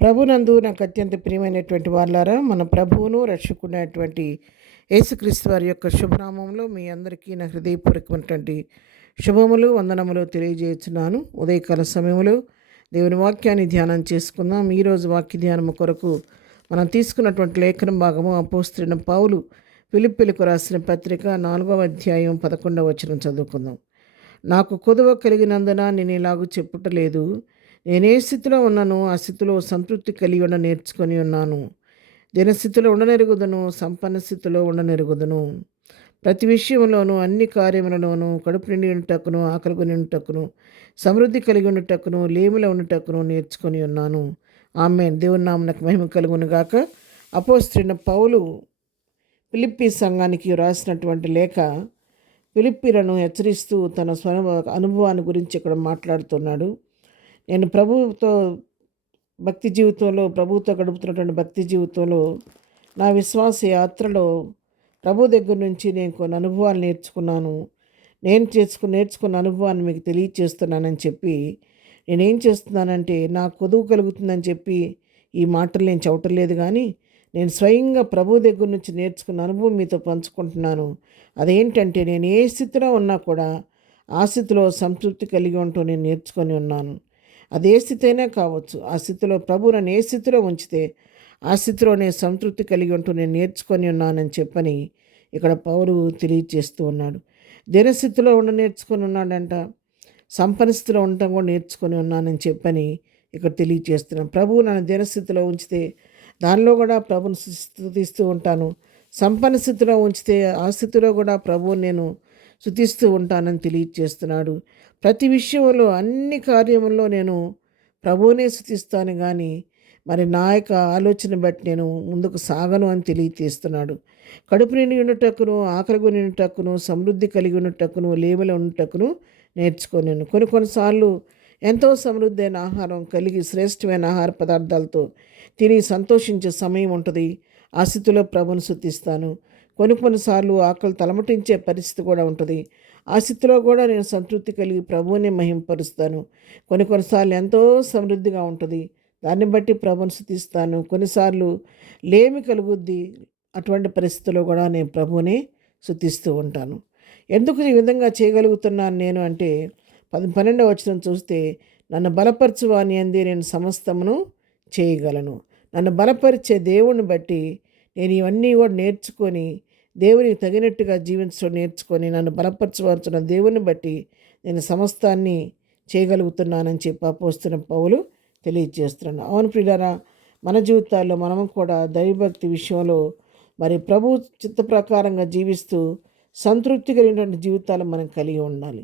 ప్రభునందు నాకు అత్యంత ప్రియమైనటువంటి వాళ్ళారా, మన ప్రభువును రక్షకుడైనటువంటి యేసుక్రీస్తు వారి యొక్క శుభనామంలో మీ అందరికీ నా హృదయపూర్వకమైనటువంటి శుభములు వందనములు తెలియజేస్తున్నాను. ఉదయకాల సమయంలో దేవుని వాక్యాన్ని ధ్యానం చేసుకుందాం. ఈరోజు వాక్య ధ్యానము కొరకు మనం తీసుకున్నటువంటి లేఖన భాగము అపోస్తలుడైన పౌలు ఫిలిప్పీలకు రాసిన పత్రిక 4వ అధ్యాయం 11వ వచనం చదువుకుందాం. నాకు కొదువ కలిగినందున నేను ఇలాగూ చెప్పుటలేదు, నేనే స్థితిలో ఉన్నానో ఆ స్థితిలో సంతృప్తి కలిగి నేర్చుకొని ఉన్నాను. దినస్థితిలో ఉండనెరుగుదును, సంపన్న స్థితిలో ఉండనెరుగుదును. ప్రతి విషయంలోనూ అన్ని కార్యములలోనూ కడుపు నిండి ఉంటకును, ఆకలి నిండుటకును, సమృద్ధి కలిగి ఉండుటకును, లేమిలో ఉండుటకును నేర్చుకొని ఉన్నాను. ఆమేన్. దేవుని నామమునకు మహిమ కలుగును గాక. అపోస్తలుడైన పౌలు ఫిలిప్పీ సంఘానికి రాసినటువంటి లేఖ ఫిలిప్పీలను హెచ్చరిస్తూ తన అనుభవాన్ని గురించి ఇక్కడ మాట్లాడుతున్నాడు. నేను ప్రభువుతో గడుపుతున్నటువంటి భక్తి జీవితంలో నా విశ్వాస యాత్రలో ప్రభు దగ్గర నుంచి నేను కొన్ని అనుభవాలు నేర్చుకున్నాను. నేర్చుకున్న అనుభవాన్ని మీకు తెలియచేస్తున్నానని చెప్పి నేనేం చేస్తున్నానంటే, నాకు కొదువు కలుగుతుందని చెప్పి ఈ మాటలు నేను చెప్పలేదు, కానీ నేను స్వయంగా ప్రభు దగ్గర నుంచి నేర్చుకున్న అనుభవం మీతో పంచుకుంటున్నాను. అదేంటంటే, నేను ఏ స్థితిలో ఉన్నా కూడా ఆ స్థితిలో సంతృప్తి కలిగి ఉంటూ నేను నేర్చుకొని ఉన్నాను. అదే స్థితి అయినా కావచ్చు, ఆ స్థితిలో ప్రభు నన్ను ఏ స్థితిలో ఉంచితే ఆ స్థితిలో నేను సంతృప్తి కలిగి ఉంటూ నేను నేర్చుకొని ఉన్నానని చెప్పని ఇక్కడ పౌలు తెలియజేస్తూ ఉన్నాడు. దినస్థితిలో నేర్చుకొని ఉన్నాడంట, సంపన్న స్థితిలో ఉండటం కూడా నేర్చుకొని ఉన్నానని చెప్పని ఇక్కడ తెలియజేస్తున్నాను. ప్రభువు నన్ను దినస్థితిలో ఉంచితే దానిలో కూడా ప్రభుని స్తుతిస్తూ ఉంటాను. సంపన్న స్థితిలో ఉంచితే ఆ స్థితిలో కూడా ప్రభువుని నేను స్తుతిస్తూ ఉంటానని తెలియజేస్తున్నాడు. ప్రతి విషయంలో అన్ని కార్యముల్లో నేను ప్రభువునే స్తుతిస్తాను, కానీ మరి నా యొక్క ఆలోచన బట్టి నేను ముందుకు సాగను అని తెలియజేస్తున్నాడు. కడుపు నిండి ఉండుటకును, ఆకలి నిండుటకును, సమృద్ధి కలిగి ఉండుటకును, లేమిలో ఉండుటకును నేర్చుకోలేను. కొన్నిసార్లు ఎంతో సమృద్ధి అయిన ఆహారం కలిగి శ్రేష్టమైన ఆహార పదార్థాలతో తిని సంతోషించే సమయం ఉంటుంది. ఆ స్థితిలో ప్రభుని స్తుతిస్తాను. కొన్నిసార్లు ఆకలి తలమటించే పరిస్థితి కూడా ఉంటుంది. ఆ స్థితిలో కూడా నేను సంతృప్తి కలిగి ప్రభువుని మహింపరుస్తాను. కొన్నిసార్లు ఎంతో సమృద్ధిగా ఉంటుంది, దాన్ని బట్టి ప్రభుని స్తుతిస్తాను. కొన్నిసార్లు లేమి కలుగుద్ది, అటువంటి పరిస్థితుల్లో కూడా నేను ప్రభువుని స్తుతిస్తూ ఉంటాను. ఎందుకు ఈ విధంగా చేయగలుగుతున్నాను నేను అంటే, 12వ వచనం చూస్తే, నన్ను బలపరచువాని అంది నేను సమస్తమును చేయగలను. నన్ను బలపరిచే దేవుణ్ణి బట్టి నేను ఇవన్నీ కూడా నేర్చుకొని దేవునికి తగినట్టుగా జీవించడం నేర్చుకొని, నన్ను బలపరచవలసిన దేవుని బట్టి నేను సమస్తాన్ని చేయగలుగుతున్నానని చెప్పి అపోస్తలుడైన పౌలు తెలియజేస్తున్నాను. అవును ప్రియులారా, మన జీవితాల్లో మనము కూడా దైవభక్తి విషయంలో మరి ప్రభు చిత్త ప్రకారంగా జీవిస్తూ సంతృప్తి కలిగినటువంటి జీవితాలు మనం కలిగి ఉండాలి.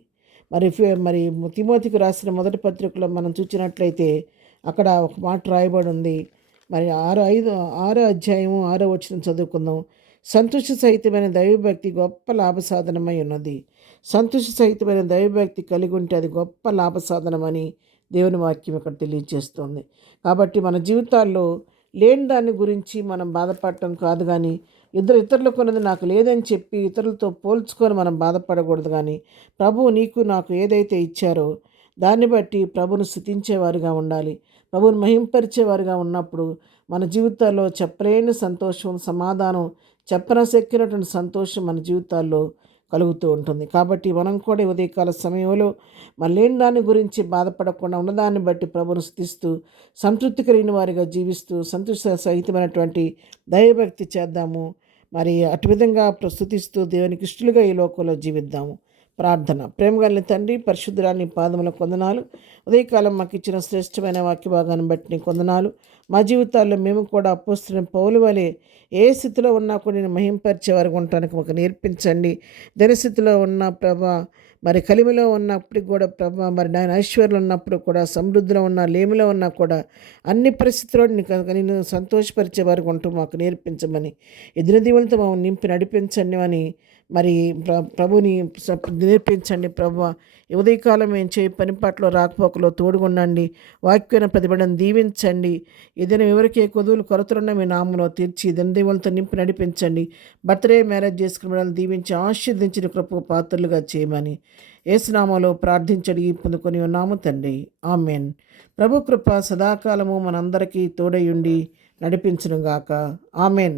మరి తిమోతికి రాసిన మొదటి పత్రికలో మనం చూసినట్లయితే అక్కడ ఒక మాట రాయబడి ఉంది. మరి 6వ అధ్యాయము 6వ వచనం చదువుకుందాం. సంతోష సహితమైన దైవభక్తి గొప్ప లాభసాధనమై ఉన్నది. సంతోష సహితమైన దైవభక్తి కలిగి ఉంటే అది గొప్ప లాభసాధనమని దేవుని వాక్యం ఇక్కడ తెలియజేస్తుంది. కాబట్టి మన జీవితాల్లో లేని దాని గురించి మనం బాధపడటం కాదు, కానీ ఇతరులకు ఉన్నది నాకు లేదని చెప్పి ఇతరులతో పోల్చుకొని మనం బాధపడకూడదు. కానీ ప్రభువు నీకు నాకు ఏదైతే ఇచ్చారో దాన్ని బట్టి ప్రభువును స్తుతించేవారుగా ఉండాలి. ప్రభువును మహింపరిచేవారుగా ఉన్నప్పుడు మన జీవితాల్లో చెప్పలేని సంతోషం, సమాధానం, చెప్పనసెక్కినటువంటి సంతోషం మన జీవితాల్లో కలుగుతూ ఉంటుంది. కాబట్టి మనం కూడా ఉదయకాల సమయంలో లేని దాని గురించి బాధపడకుండా ఉన్నదాన్ని బట్టి ప్రభువును స్తుతిస్తూ సంతృప్తి కలిగిన వారిగా జీవిస్తూ సంతోష సహితమైనటువంటి దైవభక్తి చేద్దాము. మరి అటు విధంగా స్తుతిస్తూ దేవునికి ఇష్టలుగా ఈ లోకంలో జీవిద్దాము. ప్రార్థన. ప్రేమగల తండ్రి, పరిశుద్ధురాని పాదముల కొందనాలు. ఉదయకాలం మాకు ఇచ్చిన శ్రేష్టమైన వాక్య భాగాన్ని బట్టి నీ కొందనాలు. మా జీవితాల్లో మేము కూడా అపోస్తలుడైన పౌలు వలె ఏ స్థితిలో ఉన్నా కూడా నేను మహింపరిచే వారికి ఉండటానికి మాకు నేర్పించండి. దినస్థితిలో ఉన్న ప్రభా, మరి కలిమిలో ఉన్నప్పటికి కూడా ప్రభా, మరి నాయన ఐశ్వర్యం ఉన్నప్పుడు కూడా, సమృద్ధిలో ఉన్న లేమిలో ఉన్నా కూడా అన్ని పరిస్థితుల్లో నేను సంతోషపరిచే వారికి ఉంటూ మాకు నేర్పించమని, ఎదురు దీవులతో మమ్మల్ని నింపి నడిపించండి అని మరి ప్రభుని నేర్పించండి ప్రభు. ఉదయకాలం మేము చేయి పని పట్ల రాకపోకలో తోడుగుండండి. వాక్యాన్ని ప్రతిబడిన దీవించండి. ఏదైనా ఎవరికి ఏ కొదువులు కొరతలున్న మీ నామంలో తీర్చి దినదీవులతో నింపి నడిపించండి. బర్త్డే మ్యారేజ్ చేసుకున్న వాళ్ళని దీవించి ఆశీర్దించిన కృప పాత్రలుగా చేయమని యేసునామంలో ప్రార్థించడి పొందుకొని ఉన్నాము తండ్రి. ఆమెన్. ప్రభు కృప సదాకాలము మనందరికీ తోడయుండి నడిపించునుగాక. ఆమెన్.